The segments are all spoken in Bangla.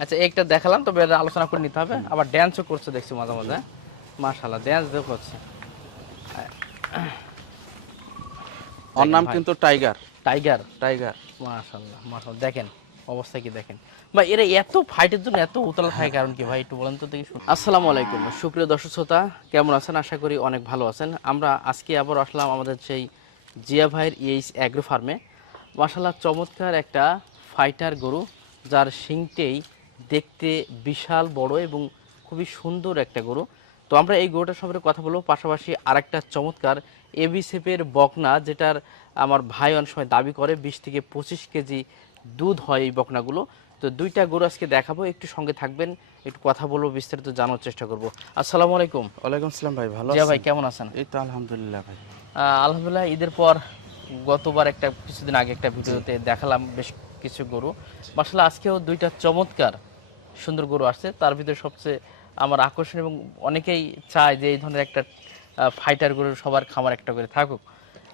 আচ্ছা একটা দেখালাম, তবে এটা আলোচনা করে নিতে হবে। আবার ড্যান্সও করছে দেখছি মাঝে মাঝে। মাশাআল্লাহ, ড্যান্স করছে। ওর দেখেন নাম ভাই, কিন্তু টাইগার। টাইগার। টাইগার। মাশাআল্লাহ মাশাআল্লাহ, দেখেন অবস্থা কি দেখেন ভাই। এরা এত ফাইটের জন্য এত উতলা থাকে কারণ কি ভাই, একটু বলেন তো দেখি। আসসালামু আলাইকুম সুপ্রিয় দর্শক শ্রোতা, কেমন আছেন? আশা করি অনেক ভালো আছেন। আমরা আজকে আবার আসলাম আমাদের সেই জিয়া ভাইয়ের অ্যাগ্রো ফার্মে। মাশাআল্লাহ, চমৎকার একটা ফাইটার গরু, যার শিংটেই দেখতে বিশাল বড় এবং খুবই সুন্দর একটা গরু। তো আমরা এই গরুটার সম্পর্কে কথা বলবো, পাশাপাশি আরেকটা চমৎকার এবি শেপের বকনা, যেটার আমার ভাই অনেক সময় দাবি করে 20 থেকে 25 কেজি দুধ হয় এই বকনাগুলো। তো দুইটা গরু আজকে দেখাবো, একটু সঙ্গে থাকবেন, একটু কথা বলবো, বিস্তারিত জানার চেষ্টা করব। আসসালামু আলাইকুম। ওয়ালাইকুম আসসালাম ভাই, ভালো জিয়া আছেন? ভাই কেমন আছেন? এই তো আলহামদুলিল্লাহ ভাই। আলহামদুলিল্লাহ। ঈদের পর গতবার কিছুদিন আগে একটা ভিডিওতে দেখালাম বেশ কিছু গরু। মাশাআল্লাহ, আজকেও দুইটা চমৎকার সুন্দর গরু আসছে। তার ভিতরে সবচেয়ে আমার আকর্ষণ এবং অনেকেই চায় যে এই ধরনের একটা ফাইটার গরু সবার খামার একটা করে থাকুক।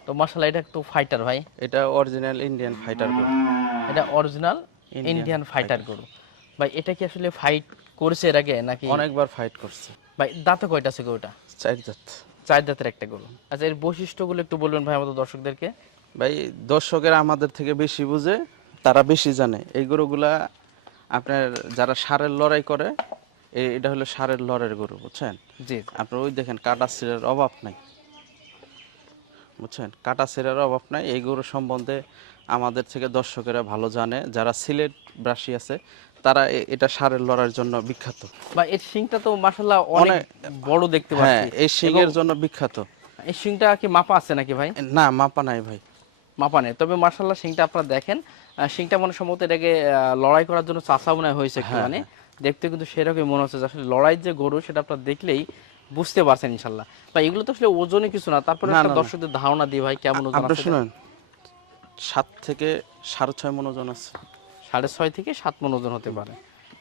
তো মাশাআল্লাহ, এটা তো ফাইটার ভাই। এটা অরিজিনাল ইন্ডিয়ান ফাইটার গরু। এটা অরিজিনাল Indian ইন্ডিয়ান ফাইটার গরু। ভাই এটা কি আসলে ফাইট করেছে এর আগে নাকি? অনেকবার ফাইট করছে। ভাই দাঁতে কয়টা আছে গরুটা? 4 দাঁত। 4 দাঁতের একটা গরু। আচ্ছা, এর বৈশিষ্ট্যগুলো একটু বলবেন ভাই আমাদের দর্শকদেরকে। ভাই দর্শকেরা আমাদের থেকে বেশি বুঝে, তারা বেশি জানে। এই গরুগুলা আপনার যারা ষাঁড়ের লড়াই করে, এটা হলো ষাঁড়ের লড়াইয়ের গরু, বুঝছেন? জি। আপনার ওই দেখেন কাটা সিরের অভাব নাই, বুঝছেন? কাটা সিরের অভাব নাই। এই গরু সম্বন্ধে আমাদের থেকে দর্শকেরা ভালো জানে। যারা সিলেট ব্রাশি আছে, তারা এটা ষাঁড়ের লড়াইয়ের জন্য বিখ্যাত। বা এর শিংটা তো মাশাআল্লাহ অনেক বড় দেখতে হ্যাঁ, পাচ্ছি। এই শিংয়ের জন্য বিখ্যাত। এই শিংটা কি মাপা আছে নাকি ভাই? না, মাপা নাই ভাই। মাপা নেই, তবে মাশাআল্লাহ শিংটা আপনারা দেখেন। শিংটা মনে সম্ভবত এটাকে লড়াই করার জন্য চাষা মনে হয় হয়েছে একটু, মানে দেখতে কিন্তু সেরকমই মনে হচ্ছে যে আসলে লড়াই যে গরু সেটা আপনারা দেখলেই বুঝতে পারছেন ইনশাআল্লাহ। ভাই এগুলো তো আসলে ওজনে কিছু না, তারপরে না, একটা না, না। দর্শকদের ধারণা দিই ভাই কেমন ওজন আপনি আছে। শুনুন, 7 থেকে 6.5 মণ ওজন আছে। 6.5 থেকে 7 মণ ওজন হতে পারে।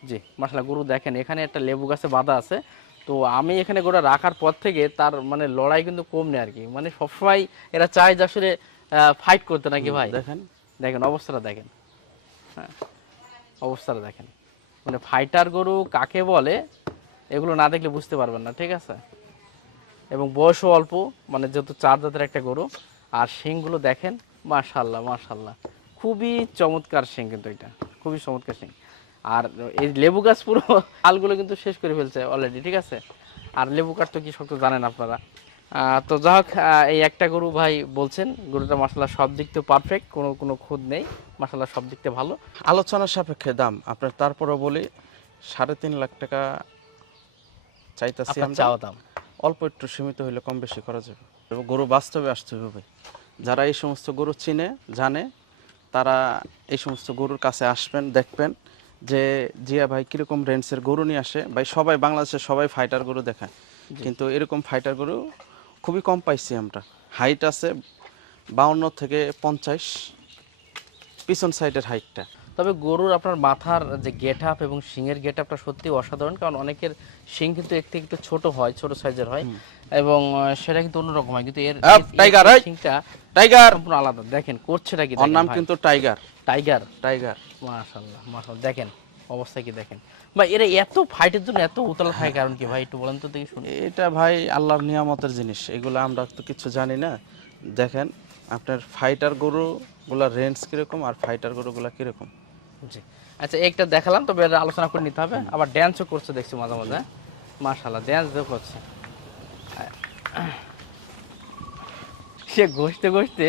জি মাশাআল্লাহ, গরু দেখেন এখানে একটা লেবু গাছে বাঁধা আছে। তো আমি এখানে গরু রাখার পর থেকে তার মানে লড়াই কিন্তু কম নেই আর কি, মানে সবসময় এরা চায় যে আসলে ফাইট করতে নাকি ভাই। দেখেন দেখেন অবস্থাটা দেখেন, হ্যাঁ অবস্থাটা দেখেন, মানে ফাইটার গরু কাকে বলে এগুলো না দেখলে বুঝতে পারবেন না, ঠিক আছে? এবং বয়সও অল্প, মানে যেহেতু 4 দাঁতের একটা গরু। আর শিংগুলো দেখেন, মাশাআল্লাহ মাশাআল্লাহ, খুবই চমৎকার শিং কিন্তু এটা, খুবই চমৎকার শিং। আর এই লেবু গাছ পুরো আলগুলো কিন্তু শেষ করে ফেলছে অলরেডি, ঠিক আছে? আর লেবু কাঠ তো কি শক্ত জানেন আপনারা। তো যাই হোক, এই একটা গরু ভাই বলছেন, গরুটা মাশাআল্লাহ সব দিক থেকে পারফেক্ট, কোনো কোনো খুঁত নেই, মাশাআল্লাহ সব দিক থেকে ভালো। আলোচনার সাপেক্ষে দাম আপনার, তারপরে বলি 3.5 লাখ টাকা চাইতাছি আপনার আমরা। চাওয়া দাম অল্প একটু সীমিত হইলে কম বেশি করা যাবে। এবং গরু বাস্তবে আসতে হবে ভাই। যারা এই সমস্ত গরু চিনে জানে, তারা এই সমস্ত গরুর কাছে আসবেন, দেখবেন যে জিয়া ভাই কিরকম রেঞ্জের গরু নিয়ে আসে। ভাই সবাই বাংলাদেশে সবাই ফাইটার গরু দেখায়, কিন্তু এরকম ফাইটার গরু খুবই কম পাইছি আমরা। হাইট আছে 52 থেকে 50, পিছন সাইডের হাইটটা। তবে গরুর আপনার মাথার যে গেট আপ এবং শিংয়ের গেট আপটা সত্যি অসাধারণ, কারণ অনেকের শিং কিন্তু এর থেকে একটু ছোট হয়, ছোট সাইজের হয়, এবং সেটা কিন্তু অন্যরকম হয়, কিন্তু এর টাইগার, শিংটা টাইগার। সম্পূর্ণ আলাদা। দেখেন করছেটা কি, ওর নাম কিন্তু টাইগার। টাইগার। টাইগার। মাশাআল্লাহ মাশাআল্লাহ, দেখেন অবস্থা কি দেখেন ভাই। এরা এত ফাইটের জন্য এত উতলা থাকে কারণ কি ভাই, একটু বলেন তো দেখি শুনি। এটা ভাই আল্লাহর নিয়ামতের জিনিস, এগুলো আমরা তো কিছু জানি না। দেখেন আপনার ফাইটার গরুগুলা রেঞ্জ কিরকম আর ফাইটার গরুগুলা কিরকম। জি। আচ্ছা একটা দেখালাম, তবে এটা আলোচনা করে নিতে হবে। আবার ড্যান্সও করছে দেখছি মাঝে মাঝে। মাশাআল্লাহ, ড্যান্স করছে। সে ঘষতে ঘষতে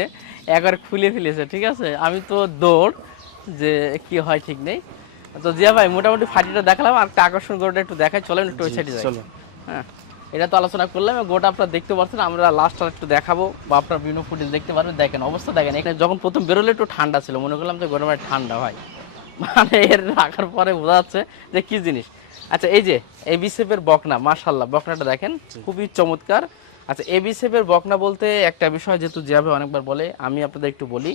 একবার খুলে ফেলেছে, ঠিক আছে? আমি তো দৌড় যে কি হয় ঠিক নেই। তো জিয়া ভাই মোটামুটি ফাটিটা দেখালাম, আর একটা আকর্ষণ গরুটা একটু দেখাই, চলেন একটু ওই সাইডে যাই। চলো। হ্যাঁ, এটা তো আলোচনা করলাম, গোটা আপনারা দেখতে পাচ্ছেন, আমরা লাস্ট আর একটু দেখাবো, বা আপনার বিভিন্ন ফুটেজ দেখতে পারবেন। দেখেন অবস্থা দেখেন, এখানে যখন প্রথম বেরোলে একটু ঠান্ডা ছিল, মনে করলাম যে গরমে ঠান্ডা হয়, মানে এর রাখার পরে বোঝা যাচ্ছে যে কি জিনিস। আচ্ছা এই যে এবি শেপের বকনা, মাশাআল্লাহ বকনাটা দেখেন খুবই চমৎকার। আচ্ছা এবি শেপের বকনা বলতে একটা বিষয়, যেহেতু যেভাবে অনেকবার বলে, আমি আপনাদের একটু বলি।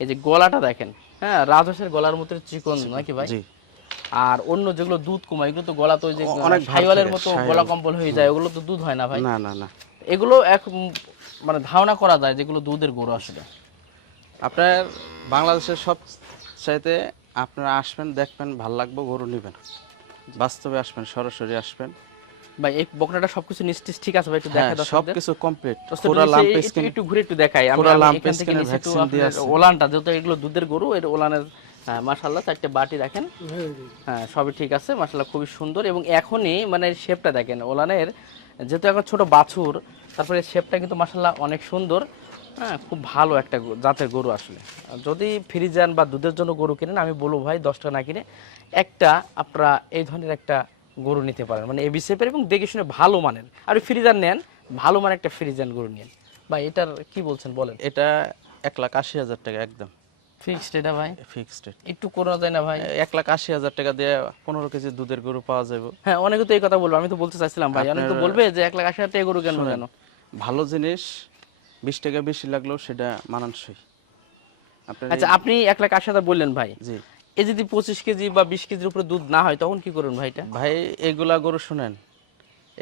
এই যে গলাটা দেখেন, হ্যাঁ রাজহাঁসের গলার মতো চিকন নাকি ভাই? জি। আর অন্য যেগুলো দুধ কমায়, এগুলো তো গলা তো ওই যে অনেক সাইওয়ালের ভালো মতো থাকে, গলা কম্বল হয়ে যায়, ওগুলো তো দুধ হয় না ভাই। না না না। এগুলো মানে ধারণা করা যায় যেগুলো দুধের গরু আসলে। আপনার বাংলাদেশের সব চাইতে আপনারা আসবেন, দেখবেন, ভালো লাগবে, গরু নেবেন। বাস্তবে আসবেন, সরাসরি আসবেন। ভাই এই বকনাটা সবকিছু নিশ্চিত ঠিক আছে ভাই, একটু হ্যাঁ, দেখাই দর্শকদের। সবকিছু কমপ্লিট। দোস্ত পুরা নিচে লাম্প একটু স্কিন, একটু ঘুরে একটু দেখাই আমি। পুরা আমি লাম্প এখান থেকে স্কিনের নিচে একটু ভ্যাকসিন দিয়ে আপনার আছে। ওলানটা, যেহেতু এগুলো দুধের গরু, এর ওলানের মাশাআল্লাহ 4টে বাটি দেখেন। হ্যাঁ, সবই ঠিক আছে মাশাআল্লাহ, খুবই সুন্দর। এবং এখনই মানে শেপটা দেখেন ওলানের, যেহেতু এখন ছোট বাছুর, তারপরে শেপটা কিন্তু মাশাআল্লাহ অনেক সুন্দর। হ্যাঁ, খুব ভালো একটা জাতের গরু আসলে। যদি ফ্রিজান বা দুধের জন্য গরু কিনেন, আমি বলবো ভাই 10 টাকা না কিনে একটা আপনারা এই ধরনের একটা গরু নিতে পারেন, মানে এবি শেপের এবং দেখে শুনে ভালো মানের। আর ফ্রিজান নেন, ভালো মানের একটা ফ্রিজান গরু নিন ভাই। এটার কি বলছেন বলেন? এটা 1,80,000 টাকা একদম ফিক্সড এটা ভাই? ফিক্সড। একটু করা যায় না ভাই? 1,80,000 টাকা দিয়ে 15 কেজি দুধের গরু পাওয়া যাবে। হ্যাঁ, অনেকে তো এই কথা বলবে, আমি তো বলতে চাইছিলাম ভাই, অনেকে তো বলবে যে 1,80,000 টাকা গরু কেন শোনেন, কেন। ভালো জিনিস 20 টাকা বেশি লাগলেও সেটা মানানসই। আপনার আচ্ছা, আপনি 1,80,000 বললেন ভাই, জি এই যদি 25 কেজি বা 20 কেজির উপরে দুধ না হয় তখন কি করুন ভাই এটা? ভাই, এগুলা গরু শুনেন,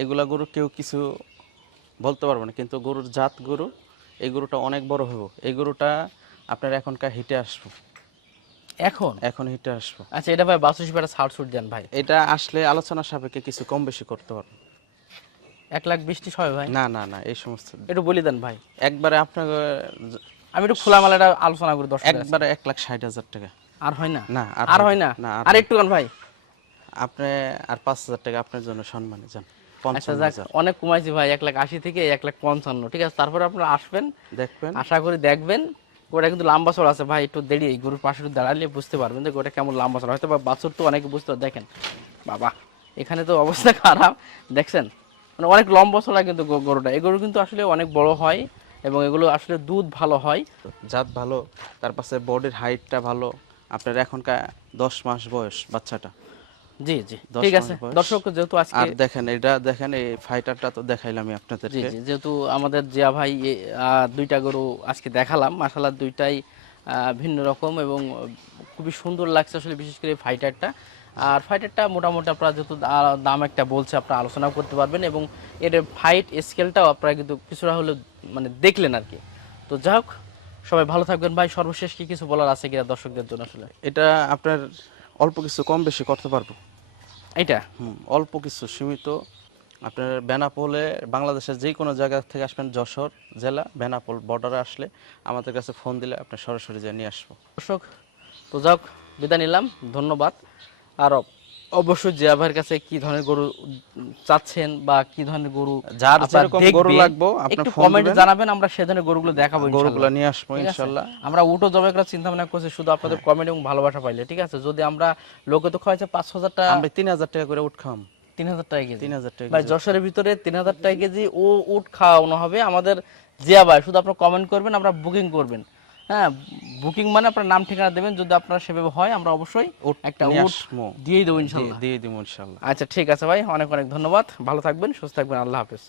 এগুলা গরু কেউ কিছু বলতে পারবে না, কিন্তু গরুর জাত গরু, এই গরুটা অনেক বড় হইব। এই গরুটা আপনার এখনকার হিটে আসবো, এখন? এখন হিটে আসবো। আচ্ছা, এটা ভাই 62 পেটা ছাড় ছুট দেন ভাই। এটা আসলে আলোচনা সাপেক্ষে কিছু কম বেশি করতে পারবো। 1,20,000 হয় ভাই? না না না, এই সমস্ত একটু বলি দেন ভাই, একবারে আপনার আমি একটু খোলামেলা এটা আলোচনা করি দর্শক। একবারে 1,60,000 টাকা। আর হয় না? না আর হয় না? না, আর একটু গান ভাই। আপনি আর 5,000 টাকা আপনার জন্য সম্মানে যান। আচ্ছা যাক, 55,000 অনেক কমাইছি ভাই, 1,80,000 থেকে 1,55,000, ঠিক আছে? তারপরে আপনারা আসবেন, দেখবেন। আশা করি দেখবেন। গোটা কিন্তু লাম্বা চড় আছে ভাই, একটু দেরি, এই গরুর পাশে একটু দাঁড়ালে বুঝতে পারবেন যে গোটা কেমন লম্বা চড়। হয়তো বা বাছুর তো অনেকে বুঝতে দেখেন, বাবা এখানে তো অবস্থা খারাপ দেখছেন, মানে অনেক লম্বা চড়া কিন্তু গরুটা। এই গরু কিন্তু আসলে অনেক বড় হয় এবং এগুলো আসলে দুধ ভালো হয়। জাত ভালো, তার পাশে বডির হাইটটা ভালো। আপনার এখনকার 10 মাস বয়স বাচ্চাটা। জি জি, 10 ঠিক মাস আছে বয়স। দর্শক, যেহেতু আজকে আর দেখেন, এটা দেখেন, এই ফাইটারটা তো দেখাইলাম জি আপনাদেরকে। জি, যেহেতু আমাদের জিয়া ভাই দুইটা গরু আজকে দেখালাম, মাশাআল্লাহ দুইটাই ভিন্ন রকম এবং খুবই সুন্দর লাগছে আসলে, বিশেষ করে ফাইটারটা। আর ফাইটারটা মোটামুটি আপনারা যেহেতু দাম একটা বলছে, আপনারা আলোচনা করতে পারবেন এবং এর ফাইট স্কেলটাও আপনারা কিন্তু কিছুটা হলে মানে দেখলেন আর কি। তো যাই হোক, সবাই ভালো থাকবেন ভাই। সর্বশেষ কি কিছু বলার আছে কিনা দর্শকদের জন্য আসলে? এটা আপনার অল্প কিছু কম বেশি করতে পারবো। এটা অল্প কিছু সীমিত। আপনার বেনাপোলে, বাংলাদেশের যে কোনো জায়গা থেকে আসবেন, যশোর জেলা বেনাপোল বর্ডারে আসলে আমাদের কাছে ফোন দিলে আপনি সরাসরি যা নিয়ে আসবো। দর্শক, তো যাক, বিদায় নিলাম, ধন্যবাদ। আর অবশ্যই জিয়া ভাইয়ের কাছে কি ধরনের গরু চাচ্ছেন বা কি ধরনের গরু যার আপনারা যেরকম গরু দেখবেন, লাগবে আপনি একটু ফোন কমেন্টে দিবেন, জানাবেন, আমরা সে ধরনের গরুগুলো দেখাবো গরুগুলো ইনশাআল্লাহ। নিয়ে আসবো ঠিক আছে? ইনশাল্লাহ। আমরা উটো জবাই করার চিন্তা ভাবনা করছি শুধু আপনাদের কমেন্ট এবং ভালোবাসা পাইলে, ঠিক আছে? যদি আমরা, লোকে তো খাওয়াইছে 5,000 টাকা, আমরা 3,000 টাকা করে উঠ খাম। 3,000 টাকা কেজি। 3,000 টাকা ভাই কেজি। যশোরের ভিতরে 3,000 টাকা কেজি ও উট খাওয়ানো হবে আমাদের জিয়া ভাই। শুধু আপনারা কমেন্ট করবেন, আমরা বুকিং করবেন। হ্যাঁ, বুকিং মানে আপনার নাম ঠিকানা দেবেন, যদি আপনার সেভাবে হয় আমরা অবশ্যই একটা নিয়ে উট আসবো, দিয়েই দেবো ইনশাল্লাহ। দিয়ে দিব ইনশাল্লাহ। আচ্ছা ঠিক আছে ভাই, অনেক অনেক ধন্যবাদ, ভালো থাকবেন, সুস্থ থাকবেন, আল্লাহ হাফেজ।